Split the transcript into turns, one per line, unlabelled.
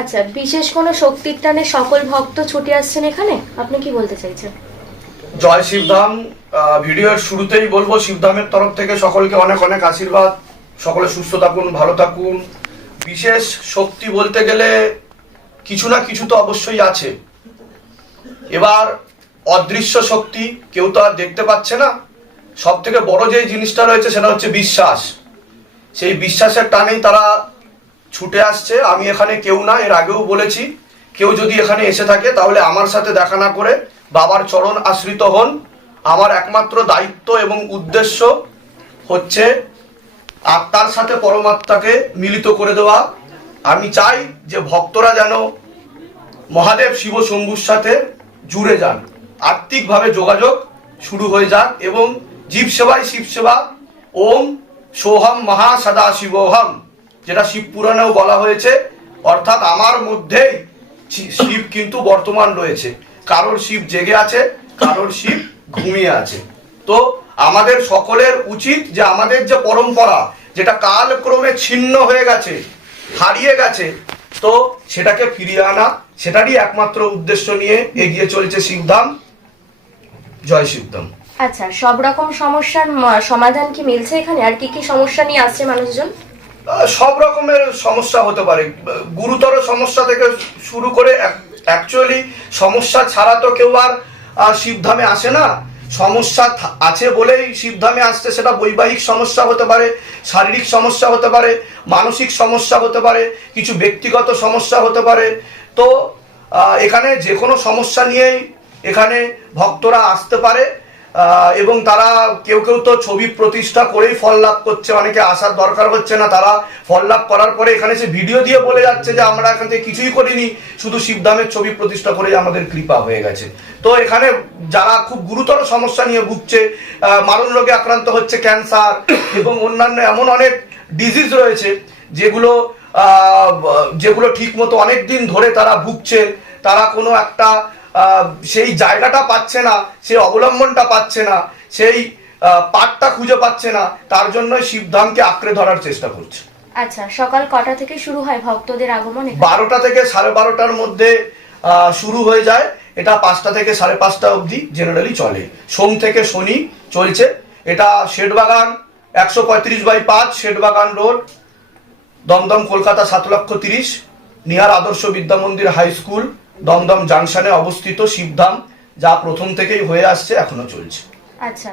আচ্ছা বিশেষ কোনো শক্তির টানে সকল ভক্ত ছুটে আসছেন এখানে? আপনি কি বলতে চাইছেন?
জয় শিবধাম ভিডিওর শুরুতেই বলব, শিবধামের তরফ থেকে সকলকে অনেক অনেক আশীর্বাদ। সকলে সুস্থ থাকুন, ভালো থাকুন। বিশেষ শক্তি বলতে গেলে কিছু না কিছু তো অবশ্যই আছে। এবার অদৃশ্য শক্তি, কেউ তো আর দেখতে পাচ্ছে না। সব থেকে বড় যে জিনিসটা রয়েছে, সেটা হচ্ছে বিশ্বাস। সেই বিশ্বাসের টানেই তারা ছুটে আসছে, আমি এখানে কেউ না, এর আগেও বলেছি, কেউ যদি এখানে এসে থাকে, তাহলে আমার সাথে দেখা না করে বাবার চরণ আশ্রিত হন। আমার একমাত্র দায়িত্ব এবং উদ্দেশ্য হচ্ছে আত্মার সাথে পরমাত্মাকে মিলিত করে দেওয়া। আমি চাই যে ভক্তরা যেন মহাদেব শিব শম্ভুর সাথে জুড়ে যান। আত্মিকভাবে যোগাযোগ শুরু হয়ে যাক এবং জীব সেবাই শিব সেবা ওম সোহম মহা সদা শিবহম যেটা শিব পুরাণেও বলা হয়েছে, অর্থাৎ আমার মধ্যেই শিব কিন্তু বর্তমান রয়েছে। কারোর শিব জেগে আছে, কারোর শিব ঘুমিয়ে আছে। তো আমাদের সকলের উচিত যে আমাদের যে পরম্পরা, যেটা কালক্রমে ছিন্ন হয়ে গেছে, হারিয়ে গেছে, তো সেটাকে ফিরিয়ে আনা, সেটারই একমাত্র উদ্দেশ্য নিয়ে এগিয়ে চলেছে শিবধাম। জয় শিবধাম।
আচ্ছা সব রকম সমস্যার সমাধান কি মিলছে এখানে? আর কি কি সমস্যা নিয়ে আসছে মানুষজন?
সব রকমের সমস্যা হতে পারে। গুরুতর সমস্যা থেকে শুরু করে অ্যাকচুয়ালি সমস্যা ছাড়া তো কেউ আর শিবধামে আসে না। সমস্যা আছে বলেই শিবধামে আসছে সেটা বৈবাহিক সমস্যা হতে পারে, শারীরিক সমস্যা হতে পারে, মানসিক সমস্যা হতে পারে, কিছু ব্যক্তিগত সমস্যা হতে পারে। তো এখানে যে কোনো সমস্যা নিয়েই এখানে ভক্তরা আসতে পারে। এবং তারা কেউ কেউ তো ছবি প্রতিষ্ঠা করেই ফল লাভ করছে, অনেকে আসার দরকার হচ্ছে না, তারা ফল লাভ করার পরে এখানে সে ভিডিও দিয়ে বলে যাচ্ছে যে আমরা এখান থেকে কিছুই করিনি, শুধু শিবধামের ছবি প্রতিষ্ঠা করেই আমাদের কৃপা হয়ে গেছে। তো এখানে যারা খুব গুরুতর সমস্যা নিয়ে ভুগছে মারণ রোগে আক্রান্ত হচ্ছে ক্যান্সার এবং অন্যান্য এমন অনেক ডিজিজ রয়েছে, যেগুলো যেগুলো ঠিক মতো অনেক দিন ধরে তারা ভুগছে, তারা কোনো একটা সেই জায়গাটা পাচ্ছে না সেই অবলম্বনটা পাচ্ছে না সেই পাটটা খুঁজে পাচ্ছে না তার জন্য শিবধামকে আঁকড়ে ধরার চেষ্টা করছে।
আচ্ছা সকাল কটা থেকে শুরু হয় ভক্তদের আগমন
বারোটা থেকে সাড়ে বারোটার মধ্যে শুরু হয়ে যায়। এটা পাঁচটা থেকে সাড়ে পাঁচটা অবধি জেনারেলি চলে। সোম থেকে শনি চলছে। এটা শেঠবাগান একশো পঁয়ত্রিশ বাই পাঁচ শেঠবাগান রোড দমদম কলকাতা সাত লক্ষ তিরিশ নিহার আদর্শ বিদ্যা মন্দির হাই স্কুল। দমদম জাংশনে অবস্থিত শিবধাম যা প্রথম থেকেই হয়ে আসছে এখনও চলছে।
আচ্ছা।